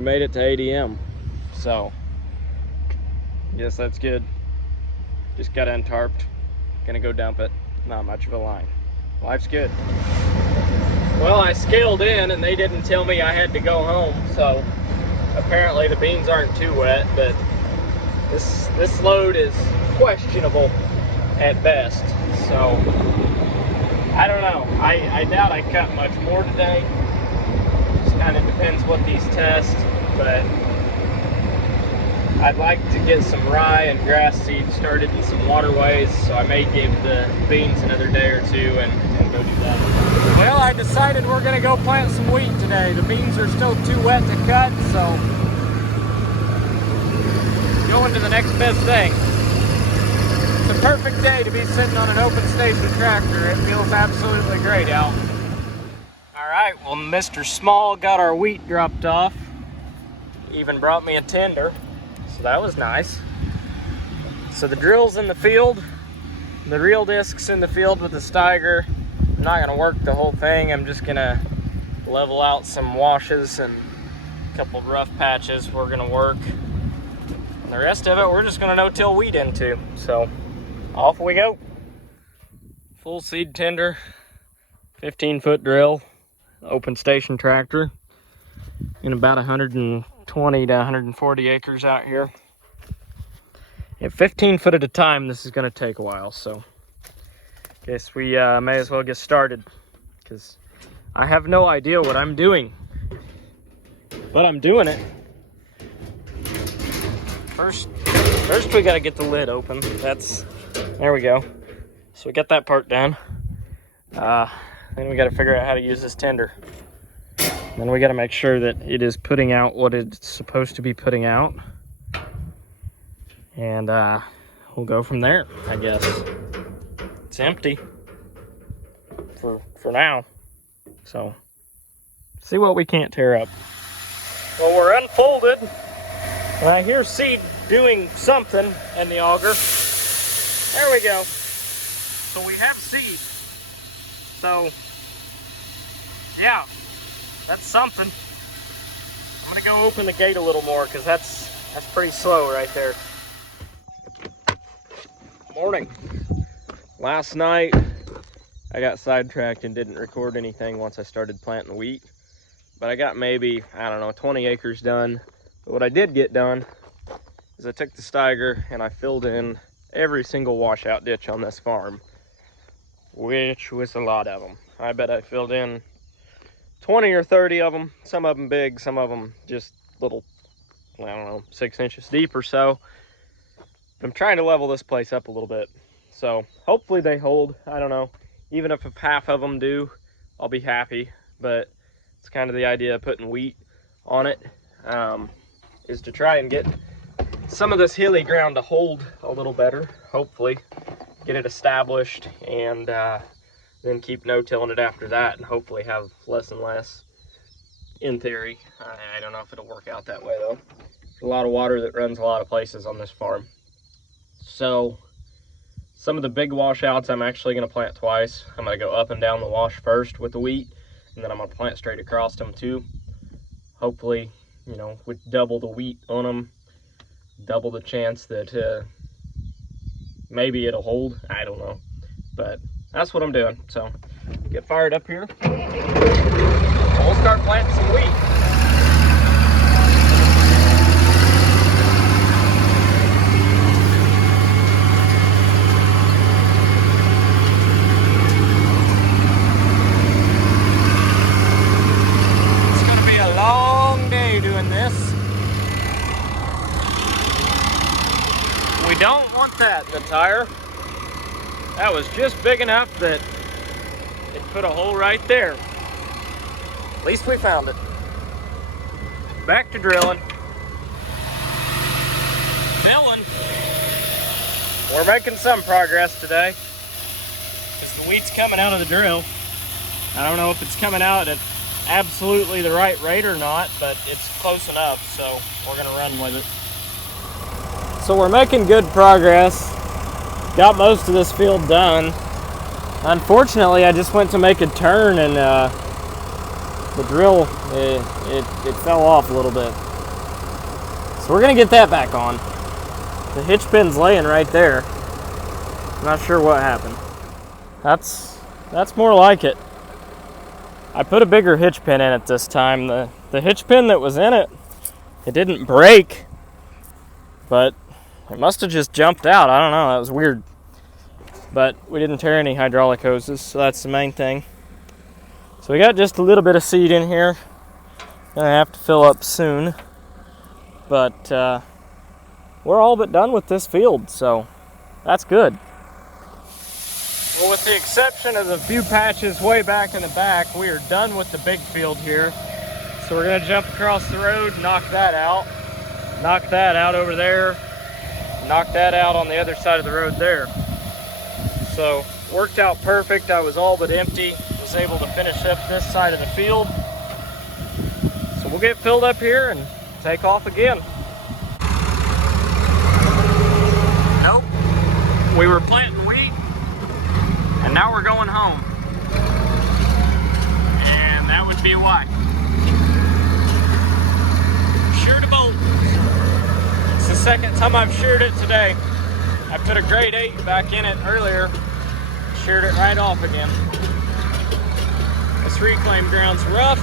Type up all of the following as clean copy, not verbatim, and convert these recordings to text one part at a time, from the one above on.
we made it to ADM. So, yes, that's good. Just got untarped. Gonna go dump it. Not much of a line. Life's good. Well, I scaled in and they didn't tell me I had to go home, so apparently the beans aren't too wet, but this load is questionable at best. So, I don't know. I doubt I cut much more today. Just kind of depends what these test, but I'd like to get some rye and grass seed started in some waterways, so I may give the beans another day or two and go do that. Well, I decided we're gonna go plant some wheat today. The beans are still too wet to cut, so going to the next best thing. It's a perfect day to be sitting on an open station tractor. It feels absolutely great out. All right, well, Mr. Small got our wheat dropped off. Even brought me a tender, so that was nice. So the drill's in the field, the reel disc's in the field with the Steiger. I'm not gonna work the whole thing. I'm just gonna level out some washes and a couple rough patches we're gonna work. And the rest of it, we're just gonna no-till wheat into. So off we go. Full seed tender, 15-foot drill, open station tractor, in about 120 to 140 acres out here. At 15 foot at a time, this is gonna take a while, so guess we may as well get started, because I have no idea what I'm doing, but I'm doing it. First we gotta get the lid open. There we go. So we got that part done. Then we gotta figure out how to use this tender. Then we gotta make sure that it is putting out what it's supposed to be putting out. And we'll go from there, I guess. It's empty for now. So, see what we can't tear up. Well, we're unfolded, and I hear seed doing something in the auger. There we go. So we have seed. So, yeah, that's something. I'm gonna go open the gate a little more, because that's pretty slow right there. Morning. Last night I got sidetracked and didn't record anything once I started planting wheat, but I got maybe, I don't know, 20 acres done. But what I did get done is I took the Steiger and I filled in every single washout ditch on this farm, which was a lot of them. I bet I filled in 20 or 30 of them, some of them big, some of them just little, I don't know, 6 inches deep or so. I'm trying to level this place up a little bit, so hopefully they hold. I don't know, even if half of them do, I'll be happy. But it's kind of the idea of putting wheat on it, is to try and get some of this hilly ground to hold a little better, hopefully get it established, and then keep no-tilling it after that, and hopefully have less and less, in theory. I don't know if it'll work out that way though. There's a lot of water that runs a lot of places on this farm. So some of the big washouts I'm actually going to plant twice. I'm going to go up and down the wash first with the wheat, and then I'm going to plant straight across them too. Hopefully, you know, with double the wheat on them, double the chance that maybe it'll hold. I don't know, but that's what I'm doing. So get fired up here. We'll start planting some wheat. We don't want that in the tire. That was just big enough that it put a hole right there. At least we found it. Back to drilling. Milling. We're making some progress today. Because the wheat's coming out of the drill. I don't know if it's coming out at absolutely the right rate or not, but it's close enough, so we're gonna run with it. So we're making good progress. Got most of this field done. Unfortunately, I just went to make a turn and the drill, it fell off a little bit. So we're gonna get that back on. The hitch pin's laying right there. I'm not sure what happened. That's more like it. I put a bigger hitch pin in it this time. The hitch pin that was in it, it didn't break, but it must have just jumped out. I don't know, that was weird. But we didn't tear any hydraulic hoses, so that's the main thing. So we got just a little bit of seed in here. Gonna have to fill up soon. But we're all but done with this field, so that's good. Well, with the exception of the few patches way back in the back, we are done with the big field here. So we're gonna jump across the road, knock that out over there, knock that out on the other side of the road there. So worked out perfect. I was all but empty. Was able to finish up this side of the field. So we'll get filled up here and take off again. Nope. We were planting wheat and now we're going home. And that would be why. Sheared a bolt. It's the second time I've sheared it today. I put a grade 8 back in it earlier. Sheared it right off again. This reclaim ground's rough,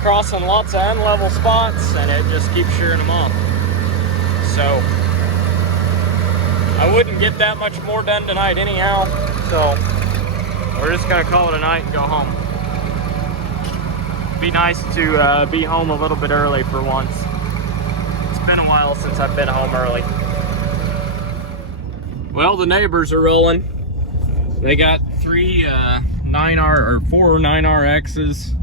crossing lots of unlevel spots, and it just keeps shearing them off. So I wouldn't get that much more done tonight anyhow, so we're just gonna call it a night and go home. Be nice to be home a little bit early for once. It's been a while since I've been home early. Well, the neighbors are rolling. They got 4 9RXs,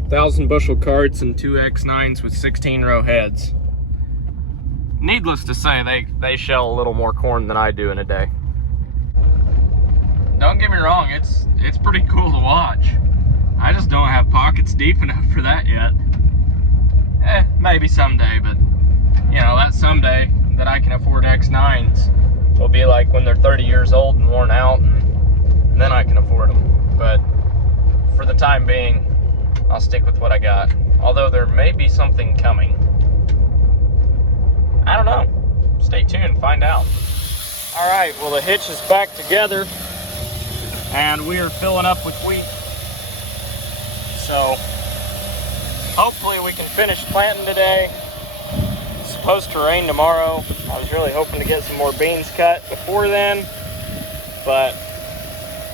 1,000 bushel carts, and 2 X9s with 16 row heads. Needless to say, they shell a little more corn than I do in a day. Don't get me wrong, it's pretty cool to watch. I just don't have pockets deep enough for that yet. Maybe someday, but you know, that someday that I can afford X9s will be like when they're 30 years old and worn out, and then I can afford them. But for the time being, I'll stick with what I got. Although there may be something coming. I don't know. Stay tuned, find out. All right, well, the hitch is back together and we are filling up with wheat. So hopefully we can finish planting today. It's supposed to rain tomorrow. I was really hoping to get some more beans cut before then, but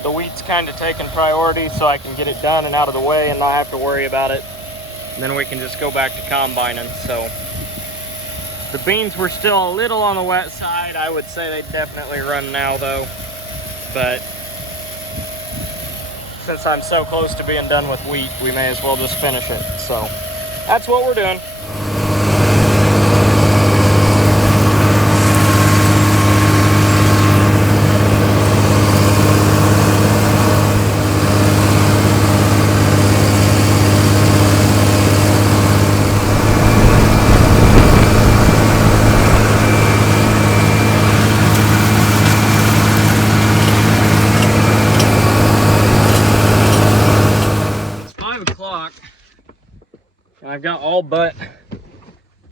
the wheat's kind of taking priority so I can get it done and out of the way and not have to worry about it. And then we can just go back to combining. So the beans were still a little on the wet side. I would say they'd definitely run now though. But since I'm so close to being done with wheat, we may as well just finish it. So that's what we're doing.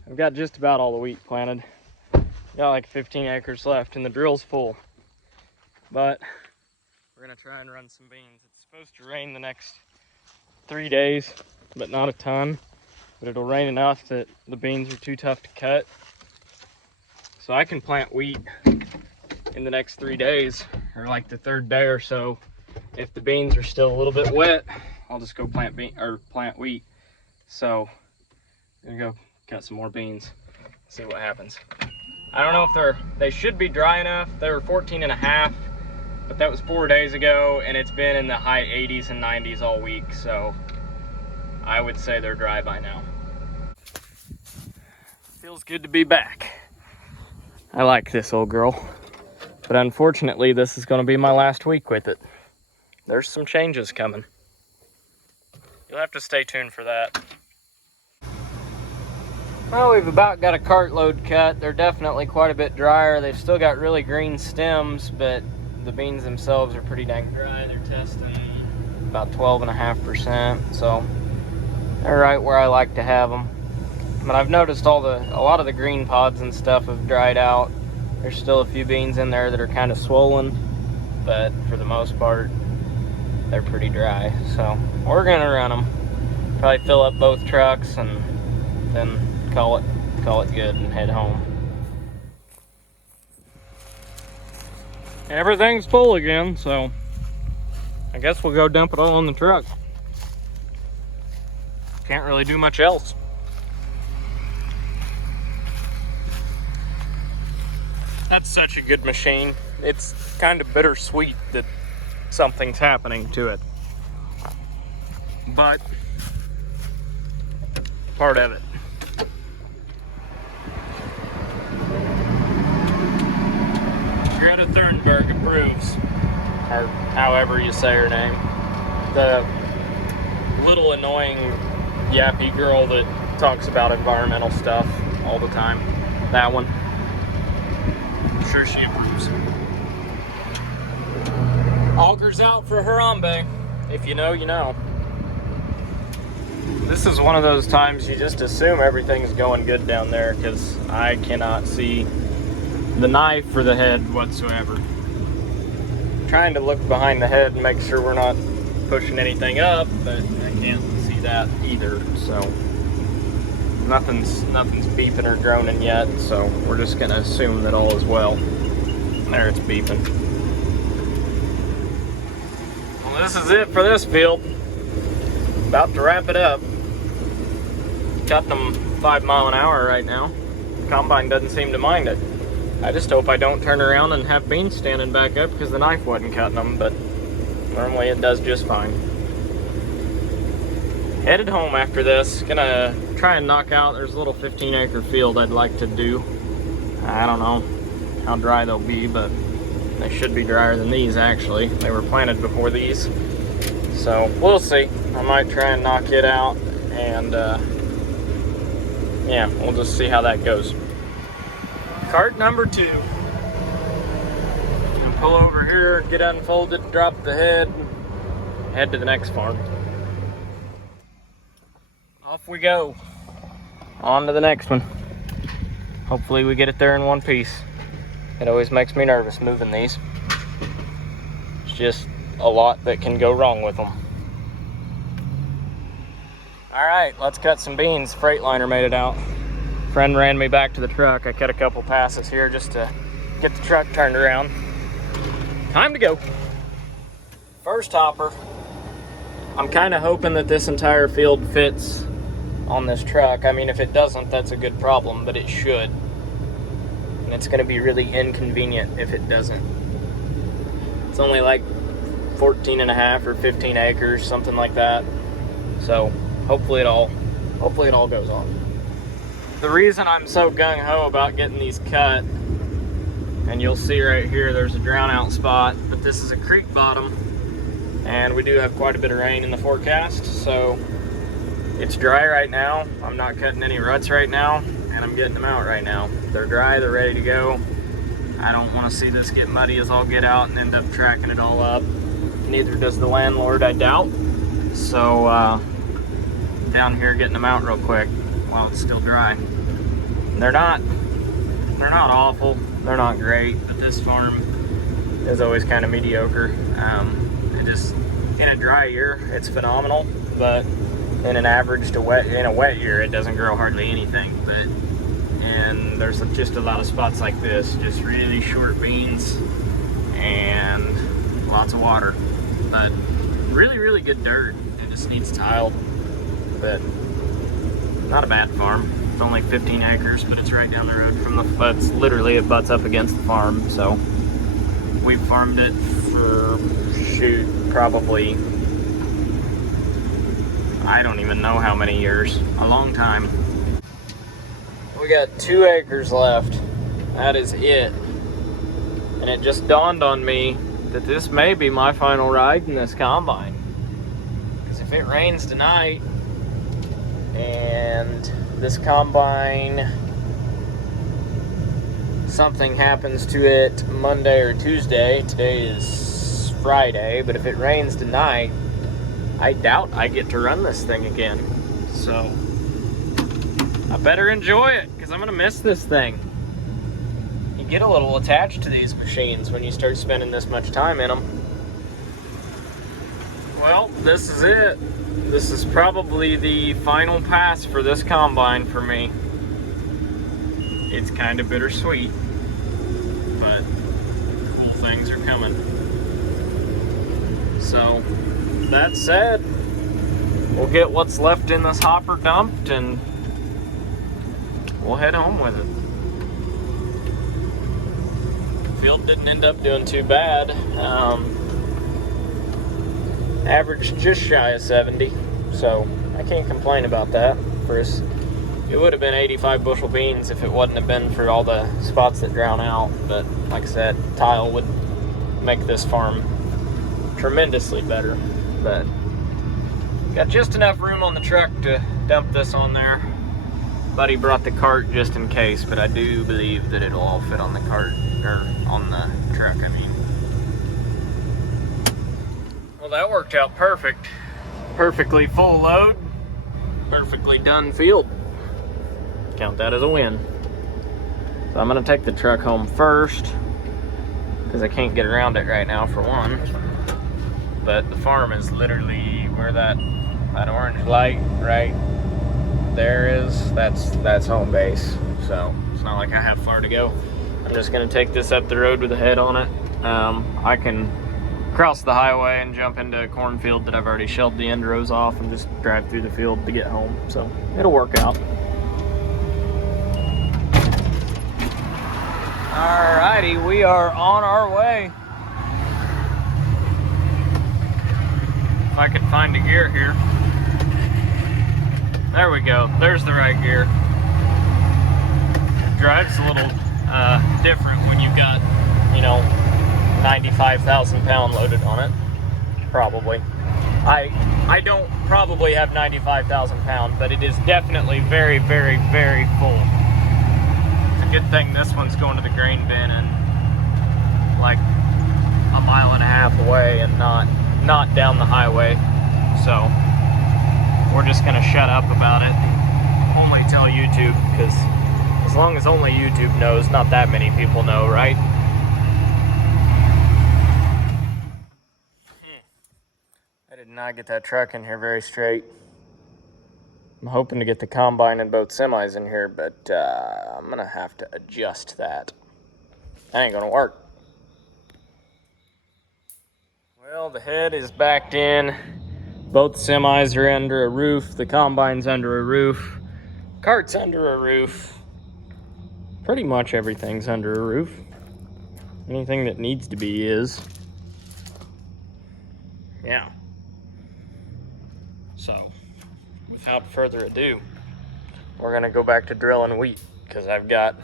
I've got just about all the wheat planted. Got like 15 acres left and the drill's full. But we're gonna try and run some beans. It's supposed to rain the next 3 days, but not a ton. But it'll rain enough that the beans are too tough to cut. So I can plant wheat in the next 3 days, or like the third day or so. If the beans are still a little bit wet, I'll just go plant wheat. So I'm gonna go cut some more beans, see what happens. I don't know if they should be dry enough. They were 14.5, but that was 4 days ago, and it's been in the high 80s and 90s all week, so I would say they're dry by now. Feels good to be back. I like this old girl, but unfortunately this is gonna be my last week with it. There's some changes coming. You'll have to stay tuned for that. Well, we've about got a cartload cut. They're definitely quite a bit drier. They've still got really green stems, but the beans themselves are pretty dang dry. They're testing about 12.5%, so they're right where I like to have them. But I've noticed a lot of the green pods and stuff have dried out. There's still a few beans in there that are kind of swollen, but for the most part, they're pretty dry. So we're gonna run them. Probably fill up both trucks and then call it good and head home. Everything's full again, so I guess we'll go dump it all in the truck. Can't really do much else. That's such a good machine. It's kind of bittersweet that something's happening to it, but part of it. Greta Thunberg approves, or however you say her name. The little annoying yappy girl that talks about environmental stuff all the time. That one. I'm sure she approves. Augers out for Harambe. If you know, you know. This is one of those times you just assume everything's going good down there because I cannot see the knife or the head whatsoever. Trying to look behind the head and make sure we're not pushing anything up, but I can't see that either. So nothing's beeping or groaning yet, so we're just gonna assume that all is well. There, it's beeping. Well, this is it for this field. About to wrap it up. Cutting them 5 miles an hour right now. Combine doesn't seem to mind it. I just hope I don't turn around and have beans standing back up because the knife wasn't cutting them, but normally it does just fine. Headed home after this. Gonna try and knock out, there's a little 15-acre field I'd like to do. I don't know how dry they'll be, but they should be drier than these actually. They were planted before these. So we'll see. I might try and knock it out, and yeah, we'll just see how that goes. Cart number 2. Pull over here, get unfolded, drop the head, head to the next farm. Off we go. On to the next one. Hopefully we get it there in one piece. It always makes me nervous moving these. It's just a lot that can go wrong with them. All right, let's cut some beans. Freightliner made it out. Friend ran me back to the truck. I cut a couple passes here just to get the truck turned around. Time to go. First hopper. I'm kind of hoping that this entire field fits on this truck. I mean, if it doesn't, that's a good problem, but it should. And it's gonna be really inconvenient if it doesn't. It's only like 14 and a half or 15 acres, something like that. So hopefully it all goes on. The reason I'm so gung-ho about getting these cut, and you'll see right here there's a drown out spot, but this is a creek bottom, and we do have quite a bit of rain in the forecast, so it's dry right now. I'm not cutting any ruts right now, and I'm getting them out right now. They're dry, they're ready to go. I don't want to see this get muddy as all get out and end up tracking it all up. Neither does the landlord, I doubt. So down here getting them out real quick while it's still dry. They're not awful, they're not great, but this farm is always kind of mediocre. It just, in a dry year, it's phenomenal, but in an average to wet year, it doesn't grow hardly anything. And there's just a lot of spots like this, just really short beans and lots of water, but really, really good dirt. It just needs tile, but not a bad farm. It's only 15 acres, but it's right down the road from it's literally, it butts up against the farm. So we've farmed it for, probably, I don't even know how many years, a long time. We got 2 acres left. That is it. And it just dawned on me that this may be my final ride in this combine. Because if it rains tonight, and this combine, something happens to it Monday or Tuesday, today is Friday, but if it rains tonight, I doubt I get to run this thing again. So I better enjoy it, because I'm gonna miss this thing. You get a little attached to these machines when you start spending this much time in them. Well, this is it. This is probably the final pass for this combine for me. It's kind of bittersweet, but cool things are coming. So, that said, we'll get what's left in this hopper dumped and we'll head home with it. Field didn't end up doing too bad. Averaged just shy of 70, so I can't complain about that. It would have been 85 bushel beans if it wouldn't have been for all the spots that drown out. But like I said, tile would make this farm tremendously better. But got just enough room on the truck to dump this on there. Buddy brought the cart just in case, but I do believe that it'll all fit on the cart, or on the truck, I mean. Well, that worked out perfect. Perfectly full load, perfectly done field. Count that as a win. So I'm gonna take the truck home first, because I can't get around it right now for one. But the farm is literally where that orange light right there is. That's home base. So it's not like I have far to go. I'm just gonna take this up the road with a head on it. I can cross the highway and jump into a cornfield that I've already shelled the end rows off and just drive through the field to get home. So it'll work out. Alrighty, we are on our way. If I could find a gear here. There we go, there's the right gear. It drives a little different when you've got, 95,000 pound loaded on it. Probably. I don't probably have 95,000 pound, but it is definitely very, very, very full. It's a good thing this one's going to the grain bin and like a mile and a half away and not down the highway. So we're just gonna shut up about it and only tell YouTube, because as long as only YouTube knows, not that many people know, right? I did not get that truck in here very straight. I'm hoping to get the combine and both semis in here, but I'm gonna have to adjust that. That ain't gonna work. Well, the head is backed in. Both semis are under a roof. The combine's under a roof. Cart's under a roof. Pretty much everything's under a roof. Anything that needs to be is. Yeah. So, without further ado, we're gonna go back to drilling wheat, because I've got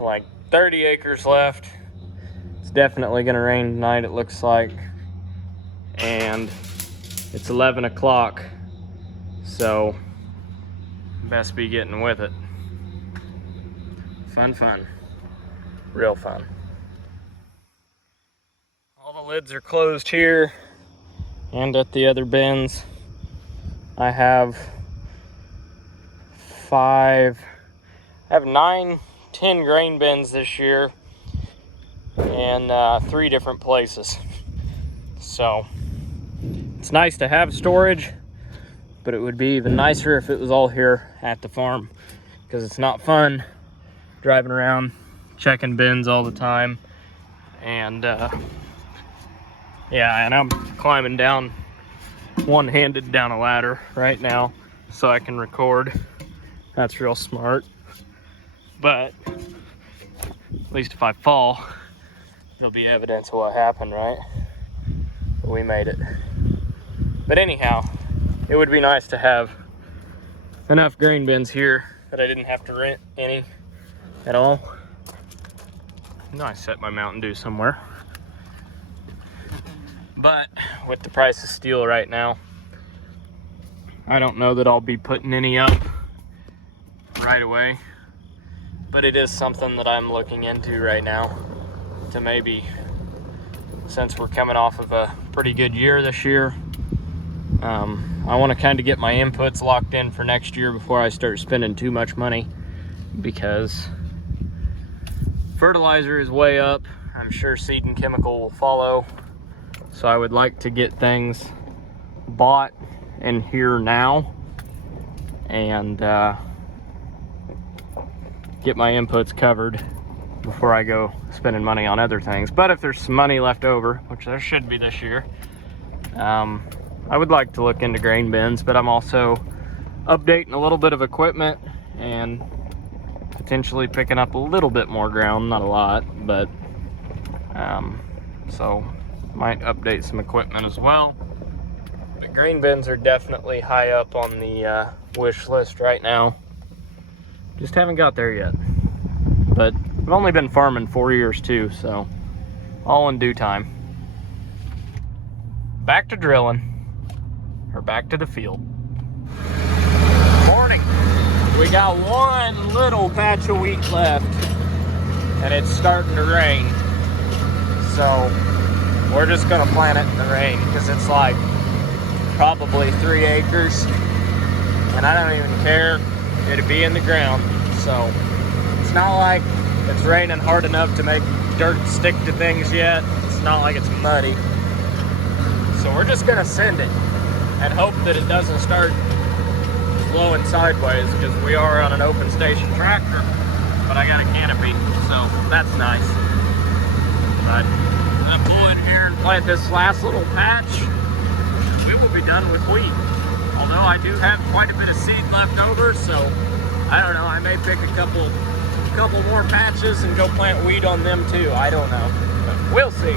like 30 acres left. It's definitely gonna rain tonight, it looks like. And it's 11 o'clock, so best be getting with it. Fun. Real fun. All the lids are closed here and at the other bins. I have 9, 10 grain bins this year in 3 different places. So it's nice to have storage, but it would be even nicer if it was all here at the farm, because it's not fun driving around checking bins all the time. And yeah, and I'm climbing down one-handed down a ladder right now so I can record. That's real smart. But at least if I fall, there'll be evidence of what happened, right? But we made it. But anyhow, it would be nice to have enough grain bins here that I didn't have to rent any at all. I set my Mountain Dew somewhere. But with the price of steel right now, I don't know that I'll be putting any up right away. But it is something that I'm looking into right now, to maybe, since we're coming off of a pretty good year this year, I want to kind of get my inputs locked in for next year before I start spending too much money, because fertilizer is way up. I'm sure seed and chemical will follow. So I would like to get things bought and here now, and get my inputs covered before I go spending money on other things. But if there's some money left over, which there should be this year, I would like to look into grain bins. But I'm also updating a little bit of equipment and potentially picking up a little bit more ground, not a lot, but so might update some equipment as well. But grain bins are definitely high up on the wish list right now. Just haven't got there yet. But I've only been farming 4 years too, so all in due time. Back to drilling, or back to the field. Morning. We got one little patch of wheat left, and it's starting to rain. So we're just gonna plant it in the rain, because it's like probably 3 acres, and I don't even care. It'd be in the ground. So it's not like it's raining hard enough to make dirt stick to things yet. It's not like it's muddy. So we're just gonna send it and hope that it doesn't start blowing sideways, because we are on an open station tractor, but I got a canopy, so that's nice. But I'm gonna pull in here and plant this last little patch. We will be done with wheat. Although I do have quite a bit of seed left over, so I don't know, I may pick a couple more patches and go plant wheat on them too. I don't know, but we'll see.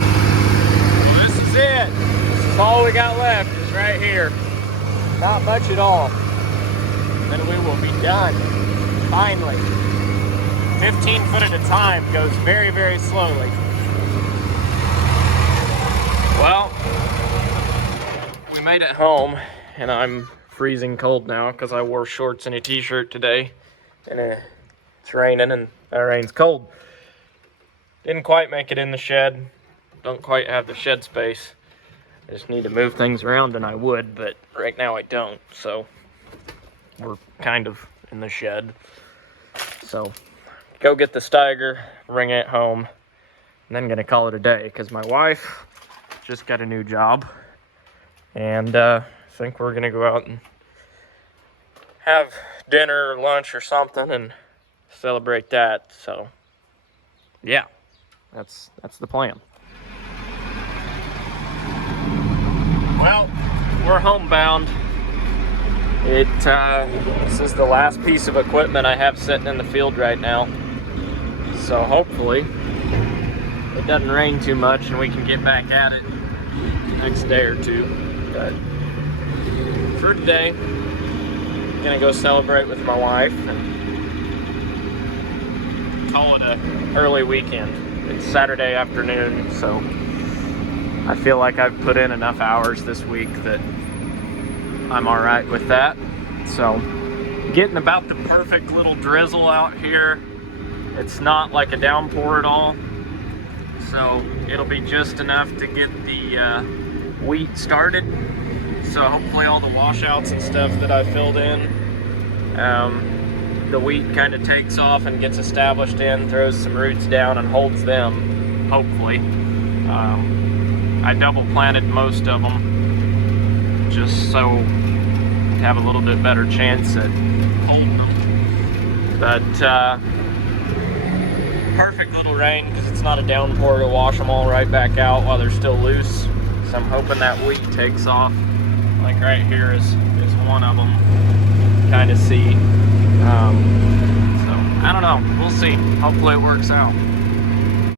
Well, this is it. This is all we got left, is right here. Not much at all. Then we will be done, finally. 15 foot at a time, goes very, very slowly. Well, we made it home, and I'm freezing cold now because I wore shorts and a t-shirt today, and it's raining, and that rain's cold. Didn't quite make it in the shed. Don't quite have the shed space. I just need to move things around, and I would, but right now I don't, so we're kind of in the shed. So go get the Steiger, bring it home, and then gonna call it a day, because my wife just got a new job, and I think we're gonna go out and have dinner or lunch or something and celebrate that. So yeah, that's the plan. Well, we're homebound. This is the last piece of equipment I have sitting in the field right now, so hopefully it doesn't rain too much and we can get back at it next day or two. But for today, I'm gonna go celebrate with my wife and call it an early weekend. It's Saturday afternoon, so I feel like I've put in enough hours this week that I'm all right with that. So getting about the perfect little drizzle out here. It's not like a downpour at all, so it'll be just enough to get the wheat started. So hopefully all the washouts and stuff that I filled in, the wheat kind of takes off and gets established in, throws some roots down and holds them, hopefully. I double planted most of them just so to have a little bit better chance at holding them. But perfect little rain, because it's not a downpour to wash them all right back out while they're still loose. So I'm hoping that wheat takes off. Like right here is one of them. Kind of see. So I don't know. We'll see. Hopefully it works out.